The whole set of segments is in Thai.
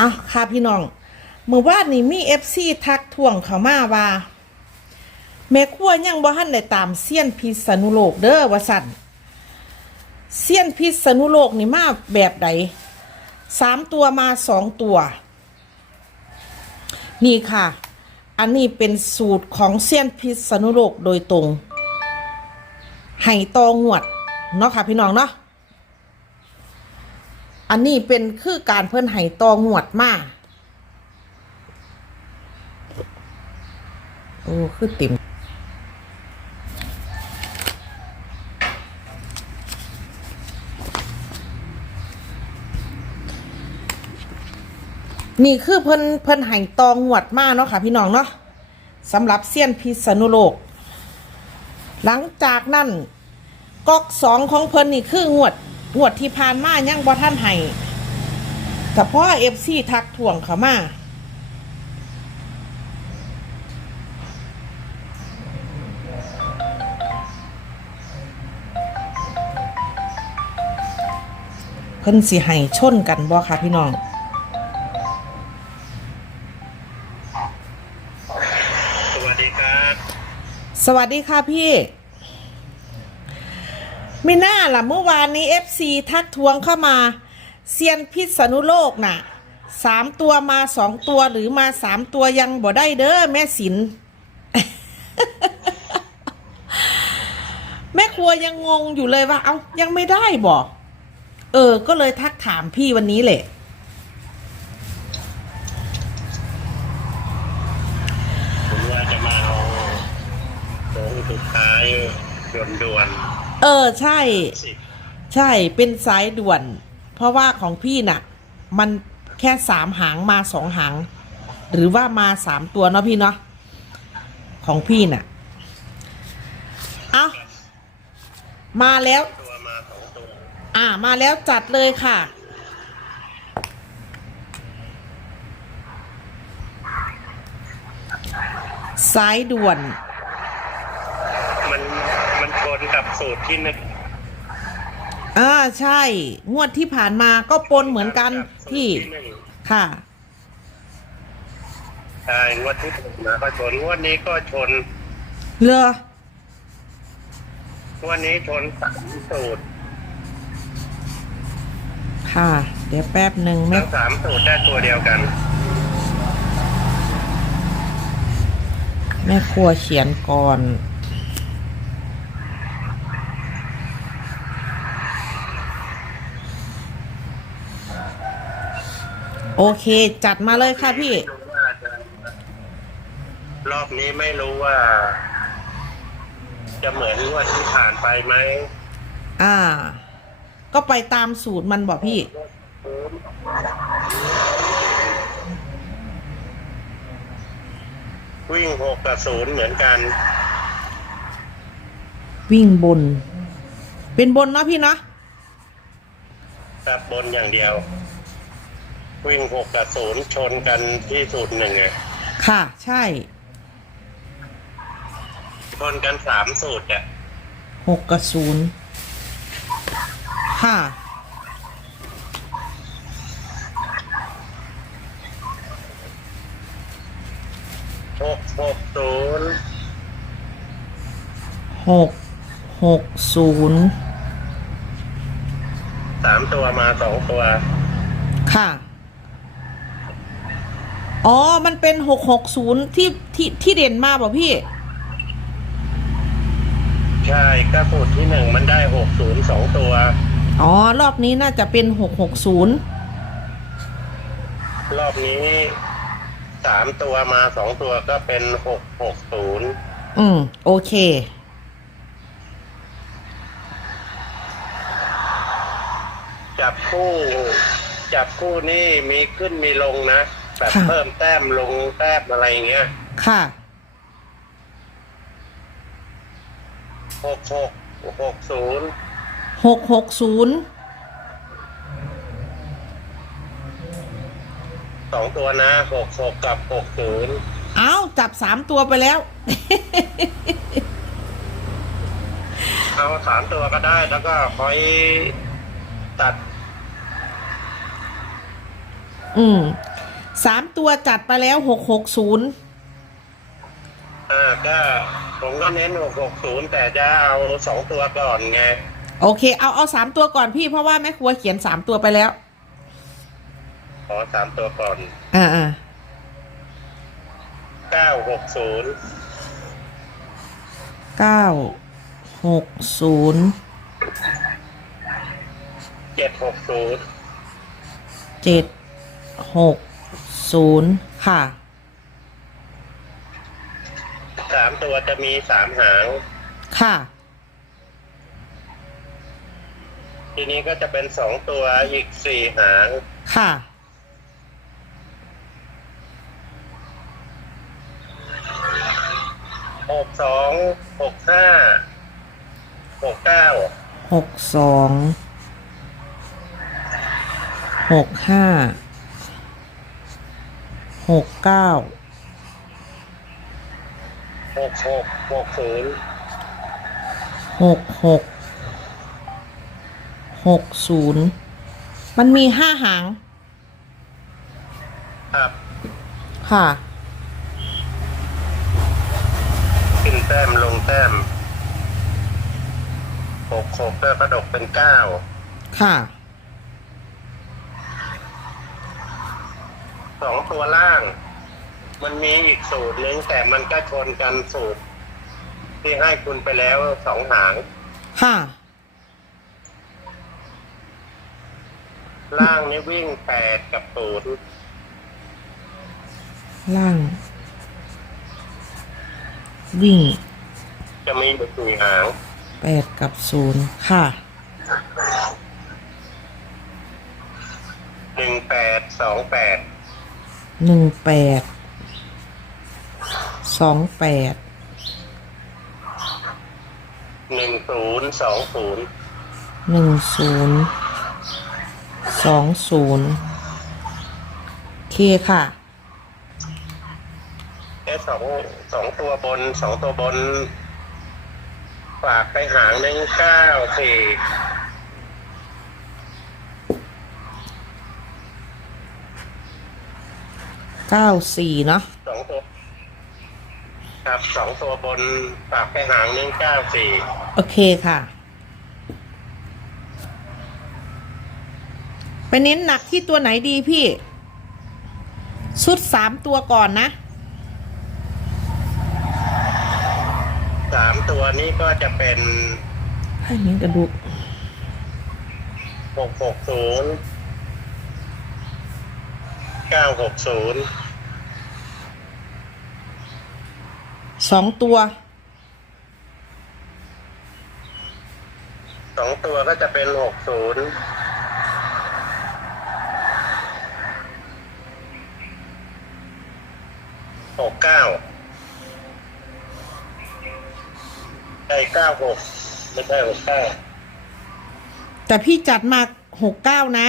อะค่ะพี่น้องเมื่อวานนี้มีเอฟซีทักทวงเขามาว่าแม่ครัวยังบ่ทันได้ตามเซียนพิษณุโลกเด้อว่าสั่นเซียนพิษณุโลกนี่มาแบบใดสามตัวมาสองตัว นี่ค่ะ อันนี้เป็นสูตรของเซียนพิษณุโลกโดยตรงไห่ตองวด เนาะค่ะพี่น้องเนาะ อันนี้เป็นคือการเพิ่นไห้ตองวดมาโอ้คือติ่มนี่คือเพิ่นเพิ่นไห้ตองวดมาเนาะค่ะ พี่น้องเนาะสำหรับเซียนพิษณุโลก หลังจากนั้นก๊อกสองของเพิ่นนี่คืองวด งวดที่ผ่านมายังบ่ท่านให้กับพ่อเอฟซีทักถ่วงเขามาเพิ่นสิให้ชนกันบ่ค่ะพี่น้องสวัสดีครับ สวัสดีค่ะพี่ ไม่น่าล่ะเมื่อวานนี้ FC ทักทวงเข้ามาเซียนพิษณุโลกน่ะสามตัวมาสองตัวหรือมาสามตัวยังบ่ได้เด้อแม่สิน แม่ครัวยังงงอยู่เลยว่า เอ้ายังไม่ได้บอกเออ ก็เลยทักถามพี่วันนี้แหละผมว่าจะมาเอาโค้งสุดท้ายด่วนด่วน เออใช่ ใช่เป็นสายด่วน เพราะว่าของพี่น่ะ มันแค่สามหางมาสองหาง หรือว่ามาสามตัวเนาะพี่เนาะของพี่น่ะ เอามาแล้ว อ่ามาแล้วจัดเลยค่ะ สายด่วน นกับสูตรที่หนึ่งอ่าใช่ งวดที่ผ่านมาก็ปนเหมือนกันกับสูตรพี่หนึ่งค่ะ ใช่งวดที่ผ่านมาก็ชนงวดนี้ก็ชนเรืองวดนี้ชนสามสูตรค่ะ เดี๋ยวแป๊บหนึ่งแม่ทั้งสามสูตรได้ตัวเดียวกัน แม่ครัวเขียนก่อน โอเค จัดมาเลยค่ะพี่ รอบนี้ไม่รู้ว่า จะเหมือนงวดที่ผ่านไปไหมอ่า ก็ไปตามสูตรมันบอกพี่ วิ่งหกกับศูนย์เหมือนกัน วิ่งบน เป็นบนเนาะพี่เนาะตับบนอย่างเดียว วิ่งหกกับศูนย์ชนกันที่สูตรหนึ่งอะค่ะ ใช่ชนกันสามสูตรอะหกกับศูนย์ค่ะ หกหกศูนย์หกหกศูนย์สามตัวมาสองตัว ค่ะ อ๋อ มันเป็นหกหกศูนย์ที่ที่ที่เด่นมาบอกพี่ ใช่ก็สูตรที่หนึ่งมันได้หกศูนย์สองตัว อ๋อ รอบนี้น่าจะเป็นหกหกศูนย์รอบนี้สามตัวมาสองตัวก็เป็นหกหกศูนย์อืม โอเค จับคู่ จับคู่นี่มีขึ้นมีลงนะ แบบค่ะ เพิ่มแต้มลงแต้มอะไรเงี้ยค่ะ หกหกหกศูนย์หกหกศูนย์สองตัวนะหกหกกับหกศูนย์เอ้าจับสามตัวไปแล้ว เอาสามตัวก็ได้แล้วก็คอยตัดอืม สามตัวจัดไปแล้วหกหกศูนย์อ่าก็ผมก็เน้นหกหกศูนย์แต่จะเอาสองตัวก่อนไงโอเค เอาเอาสามตัวก่อนพี่เพราะว่าแม่ครัวเขียนสามตัวไปแล้ว ขอสามตัวก่อนอ่าอ่าเก้าหกศูนย์เก้าหกศูนย์เจ็ดหกศูนย์เจ็ดหก ศูนย์ค่ะ สามตัวจะมีสามหาง ค่ะ ทีนี้ก็จะเป็นสองตัวอีกสี่หาง ค่ะ หกสองหกห้าหกเก้าหกสอง หกห้า หกเก้าหกหกหกศูนย์หกหกหกศูนย์มันมีห้าหาง ครับค่ะ ขึ้นแต้มลงแต้มหกหกก็กระดกเป็นเก้าค่ะ สองตัวล่าง มันมีอีกสูตรหนึ่งแต่มันก็ชนกันสูตร ที่ให้คุณไปแล้วสองหาง ค่ะ ล่างนี่วิ่งแปดกับศูนย์ล่าง วิ่งจะมีอยู่สี่หาง แปดกับศูนย์ค่ะ หนึ่งแปดสองแปด หนึ่งแปดสองแปดหนึ่งศูนย์สองศูนย์หนึ่งศูนย์สองศูนย์เคค่ะแค่สองสองตัวบนสองตัวบน ฝากไปหางหนึ่งเก้าสี่ เก้าสี่เนาะสองตัว ครับสองตัวบนฝากไปหางหนึ่งเก้าสี่โอเคค่ะ ไปเน้นหนักที่ตัวไหนดีพี่ ชุดสามตัวก่อนนะ สามตัวนี้ก็จะเป็นให้เน้นกระดูกหกหกศูนย์เก้าหกศูนย์ สองตัว สองตัวก็จะเป็นหกศูนย์หกเก้าได้เก้าหกไม่ใช่หกเก้าแต่พี่จัดมาหกเก้านะ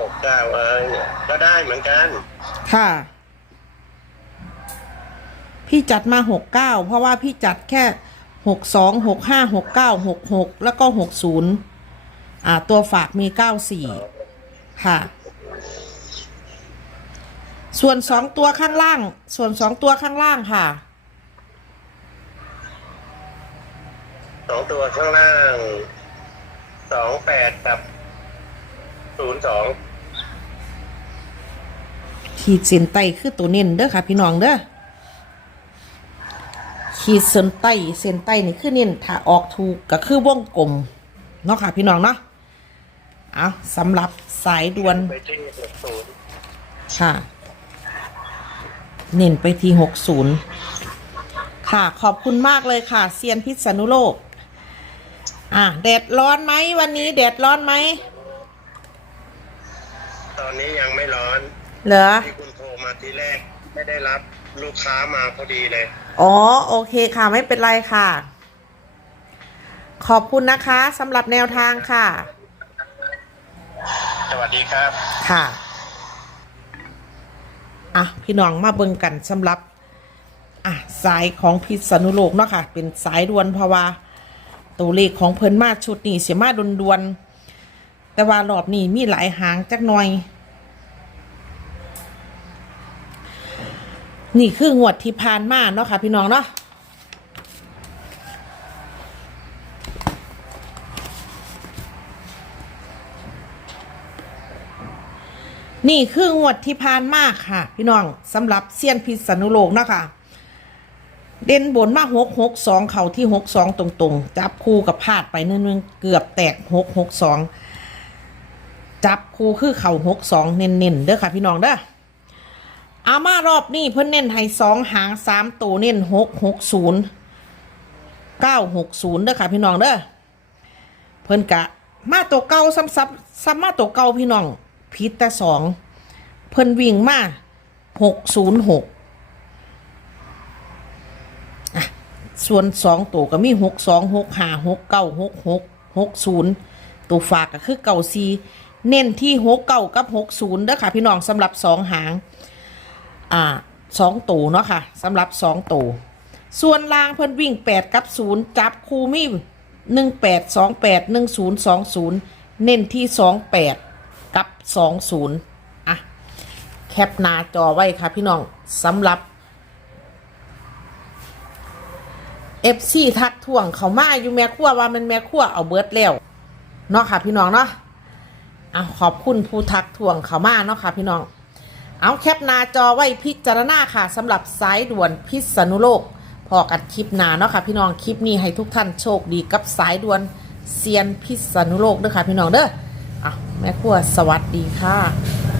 หกเก้าเอ้ยก็ได้เหมือนกัน ค่ะ พี่จัดมาหกเก้าเพราะว่าพี่จัดแค่หกสองหกห้าหกเก้าหกหกแล้วก็หกศูนย์อ่า ตัวฝากมีเก้าสี่ค่ะ ส่วนสองตัวข้างล่าง ส่วนสองตัวข้างล่างค่ะ สองตัวข้างล่างสองแปดกับศูนย์สองขีดเส้นใต้คือตัวเน้นเด้อค่ะ พี่น้องเด้อ ขีดเส้นใต้เส้นใต้นี่คือเน้นถ้าออกถูกก็คือวงกลมเนาะค่ะพี่น้องเนาะเอาสำหรับสายด่วนไปที่หกศูนย์ค่ะ เน้นไปที่หกศูนย์ค่ะ ขอบคุณมากเลยค่ะเซียนพิษณุโลก อะแดดร้อนไหมวันนี้แดดร้อนไหมตอนนี้ยังไม่ร้อนเหรอที่คุณโทรมาทีแรกไม่ได้รับ ลูกค้ามาพอดีเลย อ๋อ โอเคค่ะ ไม่เป็นไรค่ะ ขอบคุณนะคะสำหรับแนวทางค่ะ สวัสดีครับ ค่ะ อะ พี่น้องมาเบิ่งกันสำหรับ อะ สายของพิษณุโลกเนาะค่ะ เป็นสายด่วนเพราะว่า ตัวเลขของเพิ่นมาชุดนี้เสียมาดวนๆแต่ว่ารอบนี้มีหลายหางจักหน่อย นี่คืองวดที่ผ่านมาเนาะค่ะ พี่น้องเนาะนี่คืองวดที่ผ่านมาค่ะ พี่น้องสำหรับเซียนพิษณุโลกนะคะเด่นบนมาหกหกสองเข่าที่หกสองตรงๆ จับคู่กับพลาดไปนิดนึงเกือบแตกหกหกสองจับคู่คือเข่าหกสองเน้นๆเด้อค่ะ พี่น้องเด้อ เอามารอบนี้เพิ่นเน้นให้สองหางสามตัวเน้นหกหกศูนย์เก้าหกศูนย์เด้อค่ะพี่น้องเด้อเพิ่นกะ มาตัวเก่าซ้ำซ้ำซ้ำมาตัวเก่าพี่น้องพิษแต่สองเพิ่นวิ่งมาหกศูนย์หกส่วนสองตัวก็มีหกสองหกห้าหกเก้าหกหกหกศูนย์ตัวฝากก็คือเก่าซีเน้นที่หกเก้ากับหกศูนย์เด้อค่ะพี่น้องสำหรับสองหาง อ่าสองตัวเนาะค่ะสำหรับสองตัวส่วนลางเพิ่นวิ่งแปดกับศูนย์จับคูมีหนึ่งแปดสองแปดหนึ่งศูนย์สองศูนย์เน้นที่สองแปดกับสองศูนย์อะ แคปหน้าจอไว้ค่ะพี่น้องสำหรับเอฟซีทักท่วงเขามาอยู่แม่ครัวว่ามันแม่ครัวเอาเบิร์ดแล้วเนาะค่ะพี่น้องเนาะเอาขอบคุณผู้ทักท่วงเขามาเนาะค่ะพี่น้อง เอาแคปหน้าจอไว้พิจารณาค่ะสำหรับสายด่วนพิษณุโลก พอกันคลิปหน้าเนาะค่ะ พี่น้องคลิปนี้ให้ทุกท่านโชคดีกับสายด่วนเซียนพิษณุโลกด้วยค่ะพี่น้องเด้ออะแม่ครัวสวัสดีค่ะ